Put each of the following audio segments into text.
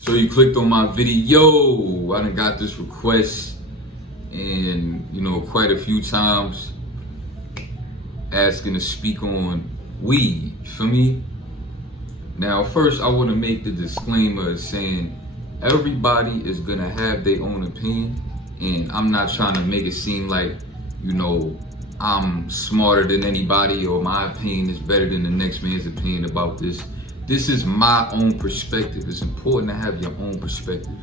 So you clicked on my video. I done got this request and quite a few times asking to speak on weed. For me, now first I want to make the disclaimer saying everybody is gonna have their own opinion, and I'm not trying to make it seem like I'm smarter than anybody or my opinion is better than the next man's opinion about this. This is my own perspective. It's important to have your own perspective.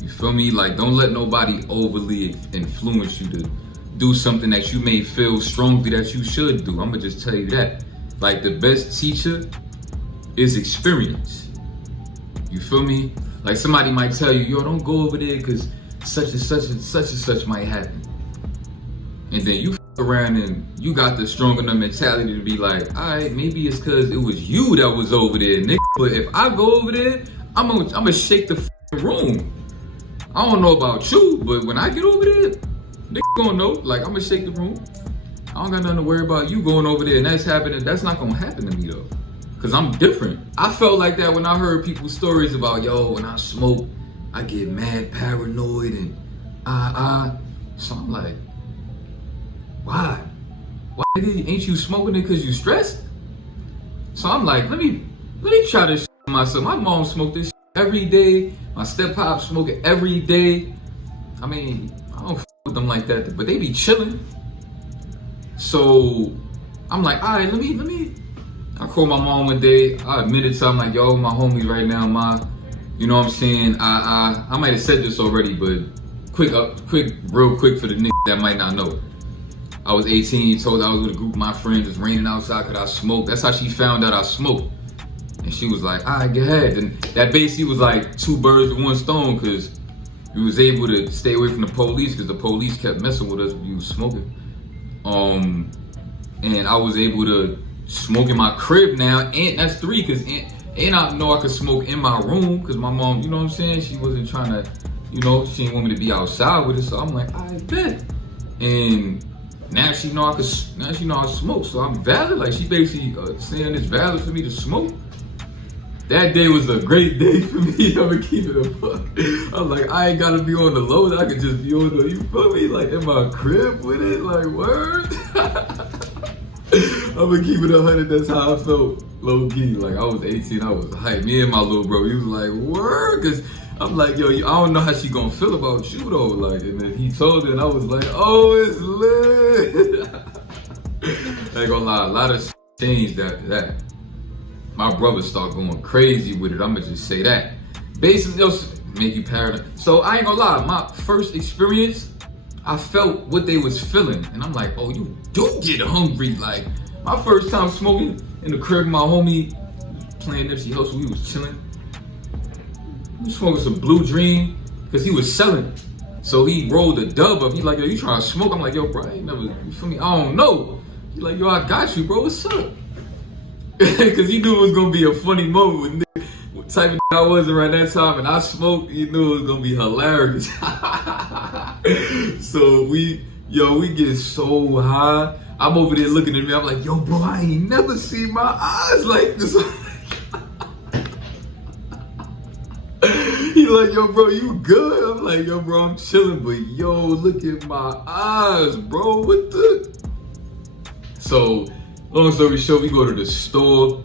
You feel me? Like, don't let nobody overly influence you to do something that you may feel strongly that you should do. I'm gonna just tell you that. Like, the best teacher is experience. You feel me? Like, somebody might tell you, yo, don't go over there because such and such and such and such might happen. And then you around and you got the strong enough mentality to be like, all right, maybe it's because it was you that was over there, nigga. But if I go over there, I'm gonna shake the room. I don't know about you, but when I get over there, nigga gonna know. Like, I'm gonna shake the room. I don't got nothing to worry about you going over there and that's happening. That's not gonna happen to me though, cause I'm different. I felt like that when I heard people's stories about, yo, when I smoke, I get mad paranoid and So I'm like, why? Why ain't you smoking it because you stressed? So I'm like, let me try this shit myself. My mom smoked this shit every day. My step pop smoke it every day. I mean, I don't f with them like that, but they be chilling. So I'm like, all right, let me. I called my mom one day. I admitted to her, I'm like, yo, my homies right now, you know what I'm saying? I might have said this already, but real quick for the niggas that might not know. I was 18, told I was with a group of my friends, it's raining outside, could I smoke? That's how she found out I smoked. And she was like, all right, go ahead. And that basically was like two birds with one stone, because we was able to stay away from the police, because the police kept messing with us when you was smoking. And I was able to smoke in my crib now, and that's three, because and I know I could smoke in my room, because my mom, you know what I'm saying? She wasn't trying to, she didn't want me to be outside with it, so I'm like, I bet. And now she know I smoke, so I'm valid. Like, she basically saying it's valid for me to smoke. That day was a great day for me. I'm gonna keep it a buck. I'm like, I ain't gotta be on the low. I could just be on the, you feel me? Like, in my crib with it, like, word. I'm gonna keep it 100. That's how I felt, low key. Like, I was 18, I was hyped. Me and my little bro, he was like, word, cause I'm like, yo, I don't know how she gonna feel about you though. Like, and then he told her, and I was like, oh, it's lit. I ain't gonna lie, a lot of shit changed after that. My brother started going crazy with it. I'm gonna just say that. Basically, it'll make you paranoid. So I ain't gonna lie, my first experience, I felt what they was feeling, and I'm like, oh, you do get hungry. Like, my first time smoking in the crib, my homie playing Nipsey Hussle, we was chilling. He was smoking some Blue Dream, because he was selling. So he rolled a dub up. He like, yo, you trying to smoke? I'm like, yo, bro, I ain't never, you feel me? I don't know. He like, yo, I got you, bro, what's up? Because he knew it was going to be a funny moment with what type of I was around that time, and I smoked, he knew it was going to be hilarious. So we get so high. I'm over there looking at me, I'm like, yo, bro, I ain't never seen my eyes like this. He like, yo, bro, you good? I'm like, yo, bro, I'm chilling, but yo, look at my eyes, bro, what the? So, long story short, we go to the store.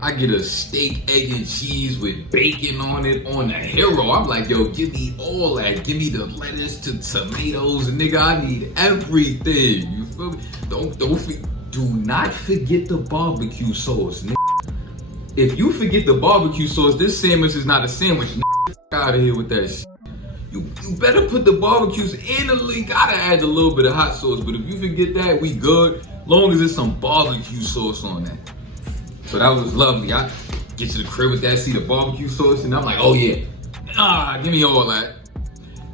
I get a steak, egg, and cheese with bacon on it on the hero. I'm like, yo, give me all that. Give me the lettuce to tomatoes, nigga. I need everything. You feel me? Do not forget the barbecue sauce, nigga. If you forget the barbecue sauce, this sandwich is not a sandwich. Nigga, out of here with that shit. You better put the barbecues in you gotta add a little bit of hot sauce, but if you forget that, we good. Long as there's some barbecue sauce on that. So that was lovely. I get to the crib with that, see the barbecue sauce, and I'm like, oh yeah. Give me all that.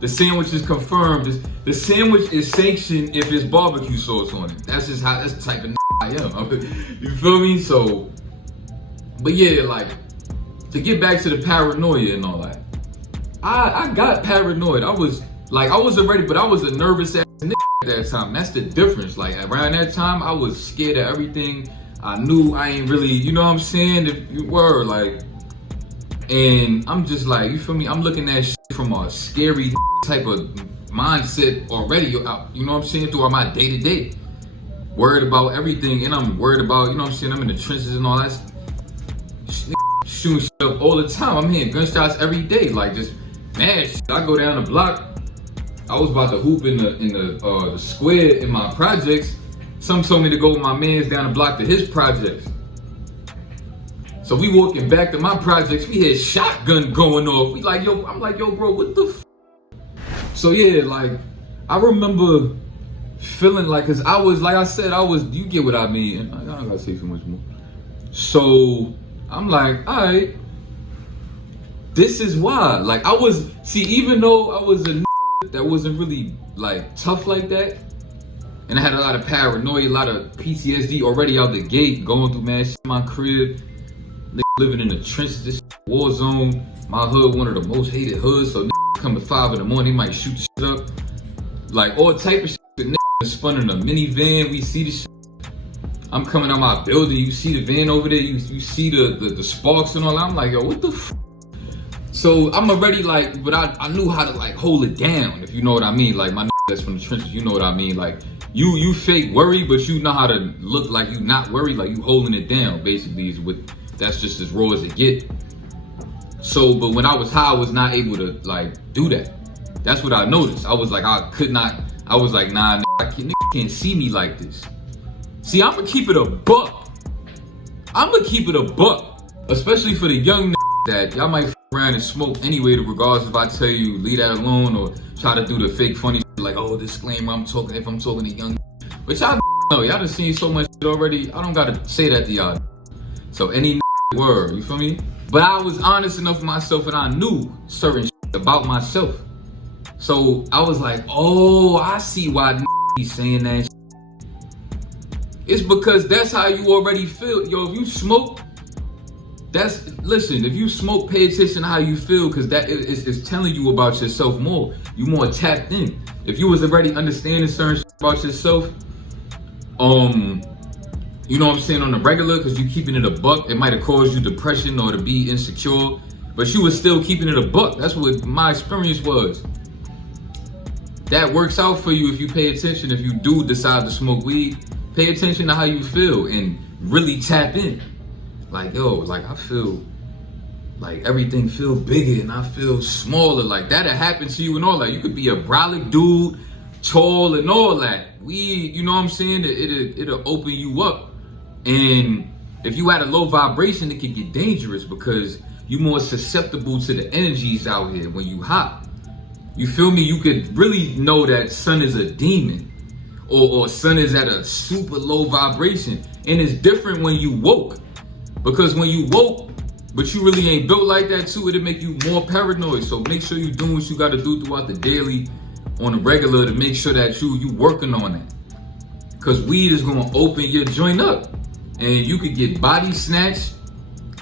The sandwich is confirmed. The sandwich is sanctioned if there's barbecue sauce on it. That's just that's the type of I am. You feel me? So, but yeah, like, to get back to the paranoia and all that. I got paranoid. I wasn't ready, but I was a nervous ass nigga at that time. That's the difference. Like, around that time, I was scared of everything. I knew I ain't really, you know what I'm saying? If you were like, And I'm just like, you feel me? I'm looking at shit from a scary type of mindset already, you know what I'm saying, throughout my day-to-day. Worried about everything, and I'm worried about, you know what I'm saying, I'm in the trenches and all that. Shooting shit up all the time. I'm hearing gunshots every day, like just mad shit. I go down the block. I was about to hoop in the square in my projects. Some told me to go with my mans down the block to his projects. So we walking back to my projects, we had shotgun going off. We like, yo, I'm like, yo, bro, what the f? So yeah, like, I remember feeling like, cause I was, like I said, you get what I mean. I don't gotta say too much more. So I'm like, all right, this is why. Like even though I was a that wasn't really like tough like that, and I had a lot of paranoia, a lot of PTSD already out the gate, going through mad shit in my crib, living in the trenches, this war zone. My hood, one of the most hated hoods, so come at 5 in the morning, they might shoot the shit up. Like all type of shit. Spun in a minivan, we see the shit. I'm coming out my building, you see the van over there, you see the sparks and all that. I'm like, yo, what the f? So I'm already like, but I knew how to like hold it down, if you know what I mean. Like my that's from the trenches, you know what I mean. Like you fake worry, but you know how to look like you not worried, like you holding it down, basically is what, that's just as raw as it get. So, but when I was high, I was not able to like do that. That's what I noticed. I was like, I was like, nah, nigga can't see me like this. See, I'ma keep it a buck. Especially for the young that y'all might f around and smoke anyway, regardless if I tell you leave that alone or try to do the fake funny shit like, oh, disclaimer, if I'm talking to young. But y'all know, y'all done seen so much shit already. I don't gotta say that to y'all. So any word, you feel me? But I was honest enough with myself and I knew certain shit about myself. So I was like, oh, I see why he's saying that shit. It's because that's how you already feel. Yo, if you smoke, listen, if you smoke, pay attention to how you feel, because that is telling you about yourself more. You more tapped in. If you was already understanding certain shit about yourself, you know what I'm saying, on the regular, because you keeping it a buck, it might have caused you depression or to be insecure, but you was still keeping it a buck. That's what my experience was. That works out for you if you pay attention. If you do decide to smoke weed, pay attention to how you feel and really tap in. Like, yo, like I feel like everything feel bigger and I feel smaller. Like that'll happen to you and all that. You could be a brolic dude, tall and all that. Weed, you know what I'm saying? It'll open you up. And if you had a low vibration, it could get dangerous because you're more susceptible to the energies out here when you hot. You feel me? You could really know that sun is a demon or sun is at a super low vibration. And it's different when you woke. Because when you woke, but you really ain't built like that too, it'll make you more paranoid. So make sure you doing what you gotta do throughout the daily on the regular to make sure that you working on it. Cause weed is gonna open your joint up. And you could get body snatched.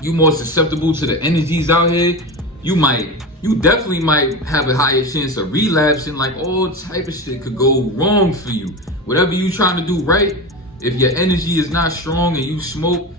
You more susceptible to the energies out here. You definitely might have a higher chance of relapsing. Like all type of shit could go wrong for you. Whatever you trying to do right, if your energy is not strong and you smoke,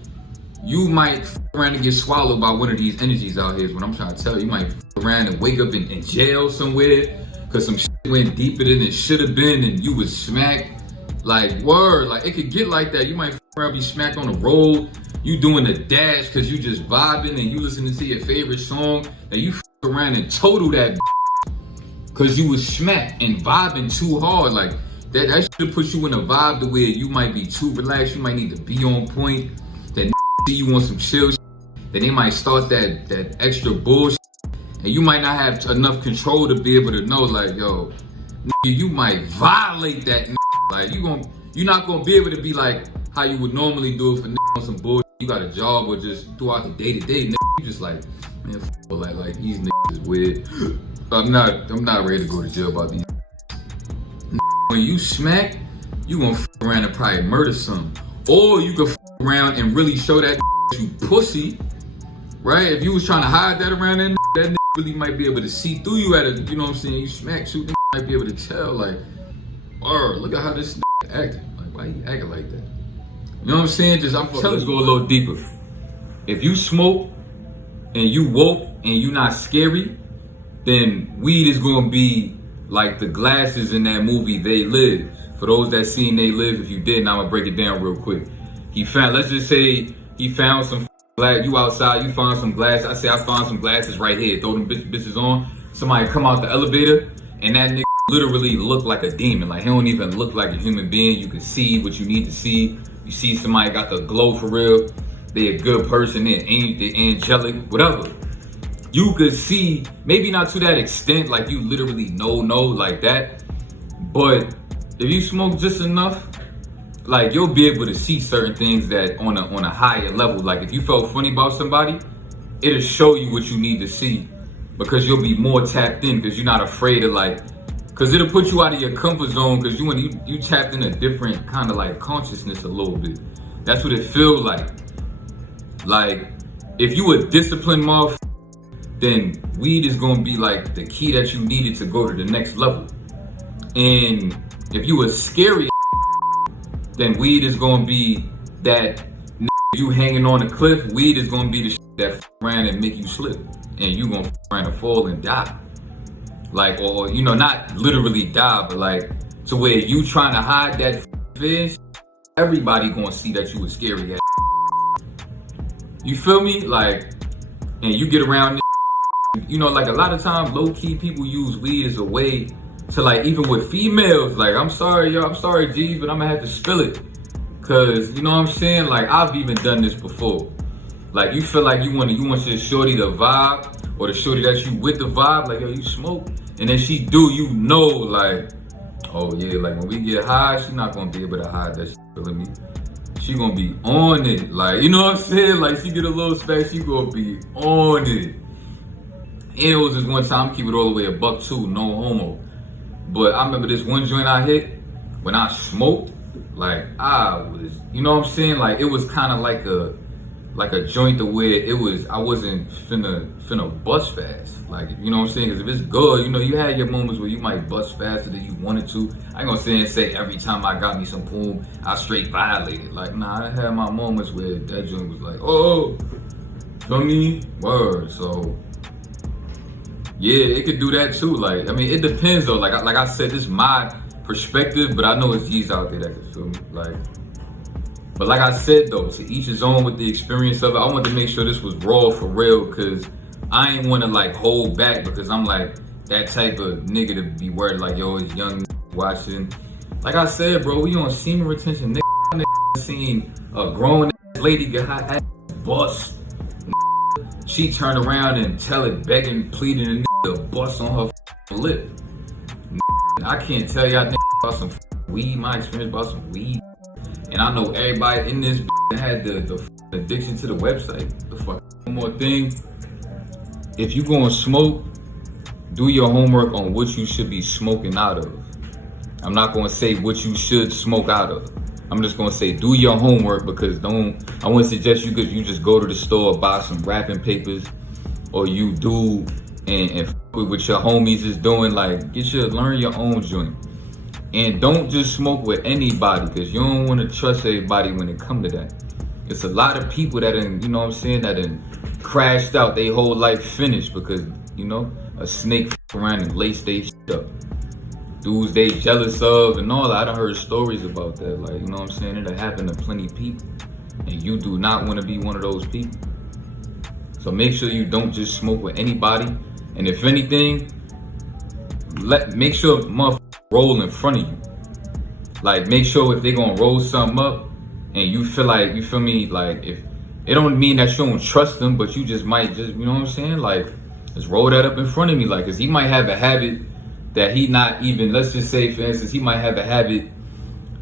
you might f around and get swallowed by one of these energies out here is what I'm trying to tell you. You might f around and wake up in jail somewhere because some shit went deeper than it should have been and you was smacked. Like, word, like it could get like that. You might f around be smacked on the road. You doing the dash because you just vibing and you listening to your favorite song and you f around and total that because you was smacked and vibing too hard. Like that should put you in a vibe to where you might be too relaxed. You might need to be on point. That you want some chill shit, then they might start that extra bullshit and you might not have enough control to be able to know like, yo, you might violate that. Like you're not gonna be able to be like how you would normally do it for on some bullshit. You got a job or just throughout the day to day, you just like, man, like these niggas is weird. I'm not ready to go to jail about these. When you smack, you gonna f around and probably murder some. Or you could f around and really show that you pussy, right? If you was trying to hide that around that really might be able to see through you at a, you know what I'm saying, you smack, shoot, might be able to tell like, look at how this acting. Like, why you acting like that? You know what I'm saying? Just, I'm telling you, go a little deeper. If you smoke and you woke and you not scary, then weed is gonna be like the glasses in that movie They Live. For those that seen They Live, if you didn't, I'm gonna break it down real quick. He found, let's just say he found some glass, you outside, you found some glass. I say I found some glasses right here, throw them bitches on. Somebody come out the elevator and that nigga literally look like a demon. Like he don't even look like a human being. You can see what you need to see. You see somebody got the glow for real. They a good person, they angelic, whatever. You could see, maybe not to that extent, like you literally know like that. But if you smoke just enough, like you'll be able to see certain things that on a higher level. Like if you felt funny about somebody, it'll show you what you need to see, because you'll be more tapped in, because you're not afraid of like, because it'll put you out of your comfort zone, because you tapped in a different kind of like consciousness a little bit. That's what it feels like. Like if you a disciplined motherfucker, then weed is gonna be like the key that you needed to go to the next level. And if you a scary, then weed is gonna be that you hanging on a cliff. Weed is gonna be the shit that around and make you slip, and you gonna around and fall and die. Like, or you know, not literally die, but like to where you trying to hide that fish, everybody gonna see that you was scary ass. You feel me? Like, and you get around, you know, like a lot of times low key people use weed as a way to, like, even with females, like, I'm sorry, yo, I'm sorry, G, but I'm gonna have to spill it. Cause you know what I'm saying? Like, I've even done this before. Like, you feel like you want your shorty to vibe, or the shorty that you with the vibe, like, yo, you smoke. And then she do, you know, like, oh yeah, like when we get high, she not gonna be able to hide that shit, feeling me? She gonna be on it. Like, you know what I'm saying? Like, she get a little space, she gonna be on it. And it was this one time, keep it all the way $1.2, no homo. But I remember this one joint I hit, when I smoked, like I was, you know what I'm saying? Like it was kind of like a joint to where it was, I wasn't finna bust fast. Like, you know what I'm saying? Cause if it's good, you know, you had your moments where you might bust faster than you wanted to. I ain't gonna sit and say every time I got me some poom, I straight violated. Like, nah, I had my moments where that joint was like, oh, feel me? Word, so. Yeah, it could do that too. Like, I mean, it depends though. Like I said, this is my perspective, but I know it's G's out there that can feel me. Like, but like I said though, to each his own with the experience of it. I wanted to make sure this was raw for real, because I ain't want to like hold back, because I'm like that type of nigga to be worried like, yo, it's young watching. Like I said, bro, we on semen retention. Nigga seen a grown lady get her ass bust. She turned around and tell it, begging, pleading, a bust on her lip. I can't tell y'all about some weed, my experience about some weed. And I know everybody in this that had the addiction to the website. The fuck. One more thing. If you gonna smoke, do your homework on what you should be smoking out of. I'm not gonna say what you should smoke out of. I'm just gonna say do your homework, because I wouldn't suggest you just go to the store, buy some wrapping papers, or you do and with what your homies is doing. Like, learn your own joint. And don't just smoke with anybody, because you don't want to trust everybody when it come to that. It's a lot of people that you know what I'm saying, that crashed out, their whole life finished because, you know, a snake around and laced their shit up. Dudes they jealous of and all that. I done heard stories about that. Like, you know what I'm saying? It'll happen to plenty of people. And you do not want to be one of those people. So make sure you don't just smoke with anybody. And if anything, make sure motherfuckers roll in front of you. Like, make sure if they gonna roll something up and you feel like, you feel me, like, if it don't mean that you don't trust them, but you just might just, you know what I'm saying? Like, just roll that up in front of me. Like, cause he might have a habit that he not even, let's just say for instance, he might have a habit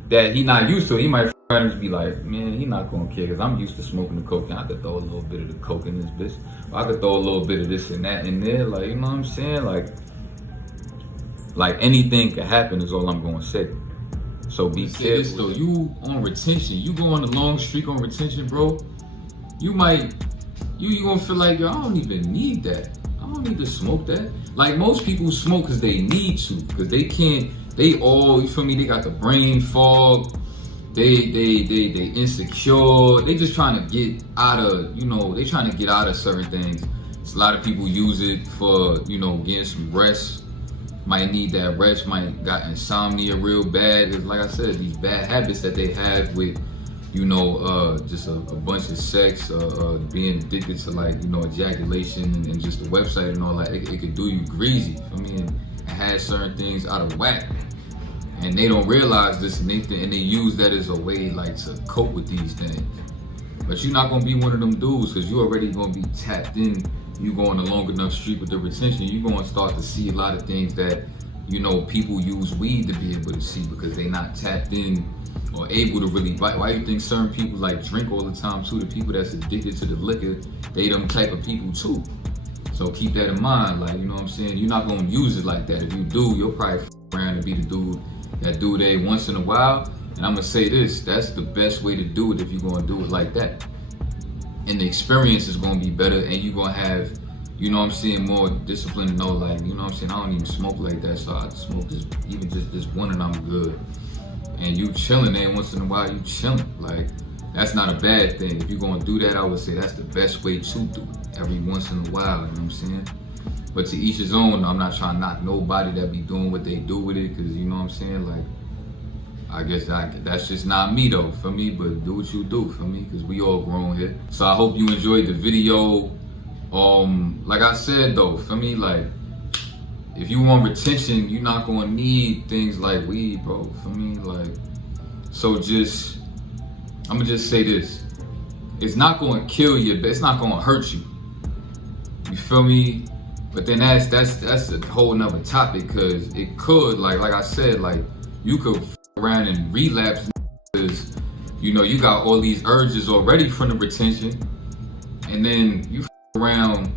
that he not used to. He might just be like, man, he not gonna care, cause I'm used to smoking the coke, and I could throw a little bit of the coke in this bitch. Or I could throw a little bit of this and that in there. Like, you know what I'm saying? Like anything could happen is all I'm gonna say. So be careful. Though, you on retention, you go on a long streak on retention, bro. You might, you gonna feel like, yo, I don't even need that. I don't need to smoke that. Like, most people smoke because they need to, because they can't, they all, you feel me, they got the brain fog, they insecure, they just trying to get out of, you know, they trying to get out of certain things. A lot of people use it for, you know, getting some rest. Might need that rest, might got insomnia real bad. It's like I said, these bad habits that they have with, you know, just a bunch of sex, being addicted to, like, you know, ejaculation and just the website and all that. It could do you greasy. I mean, it has certain things out of whack. And they don't realize this, and they use that as a way, like, to cope with these things. But you're not gonna be one of them dudes, because you already gonna be tapped in. You go on a long enough streak with the retention, you're gonna start to see a lot of things that, you know, people use weed to be able to see, because they not tapped in or able to really bite. Why you think certain people like drink all the time too? The people that's addicted to the liquor, they them type of people too. So keep that in mind, like, you know what I'm saying? You're not gonna use it like that. If you do, you'll probably around and be the dude that do they once in a while. And I'm gonna say this, that's the best way to do it if you're gonna do it like that. And the experience is gonna be better, and you're gonna have, you know what I'm saying, more discipline to know, like, you know what I'm saying, I don't even smoke like that, so I smoke just this one and I'm good. And you chilling there once in a while, you chilling. Like, that's not a bad thing. If you're gonna do that, I would say that's the best way to do it, every once in a while, you know what I'm saying? But to each his own. I'm not trying to knock nobody that be doing what they do with it, because, you know what I'm saying, like, I guess that's just not me though, for me, but do what you do, for me, because we all grown here. So I hope you enjoyed the video. Like I said though, for me, like, if you want retention, you're not gonna need things like weed, bro, for me, like, so just, I'm gonna just say this. It's not gonna kill you, but it's not gonna hurt you. You feel me? But then that's a whole nother topic, because it could, like I said, like, you could around and relapse, because, you know, you got all these urges already from the retention, and then you around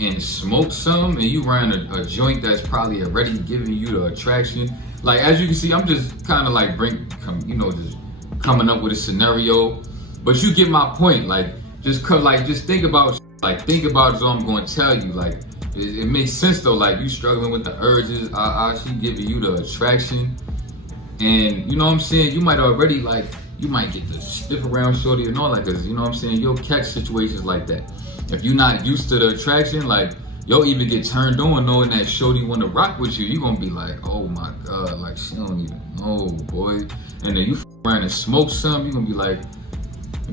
and smoke some, and you around a joint that's probably already giving you the attraction. Like, as you can see, I'm just kind of like just coming up with a scenario, but you get my point. Like, just think about, think about what I'm going to tell you. Like, it makes sense though. Like, you struggling with the urges, she giving you the attraction. And you know what I'm saying, you might already, like, you might get the stiff around shorty and all that, because, you know what I'm saying, you'll catch situations like that. If you're not used to the attraction, like, you'll even get turned on knowing that shorty want to rock with you. You're going to be like, oh my God, like, she don't even know, boy. And then you around and smoke some, you're going to be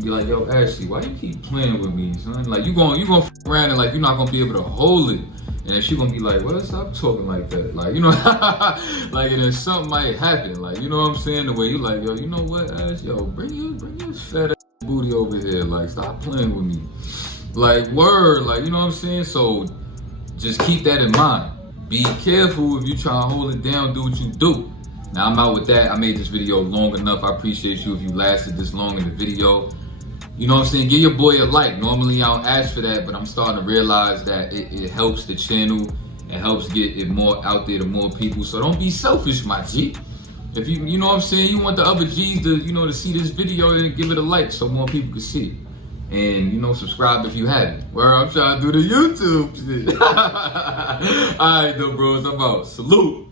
like, yo, Ashley, why you keep playing with me, son? Like, you going around and, like, you're not going to be able to hold it. And she gonna be like, well, stop talking like that. Like, you know, like, and then something might happen. Like, you know what I'm saying? The way you like, yo, you know what, Ash? Yo, bring your fat ass booty over here. Like, stop playing with me. Like, word, like, you know what I'm saying? So just keep that in mind. Be careful if you try to hold it down, do what you do. Now, I'm out with that. I made this video long enough. I appreciate you if you lasted this long in the video. You know what I'm saying? Give your boy a like. Normally I don't ask for that, but I'm starting to realize that it helps the channel. It helps get it more out there to more people. So don't be selfish, my G. If you know what I'm saying, you want the other G's to, you know, to see this video, and give it a like so more people can see it. And, you know, subscribe if you haven't. Where I'm trying to do the YouTube shit. All right, though, bros. I'm out. Salute.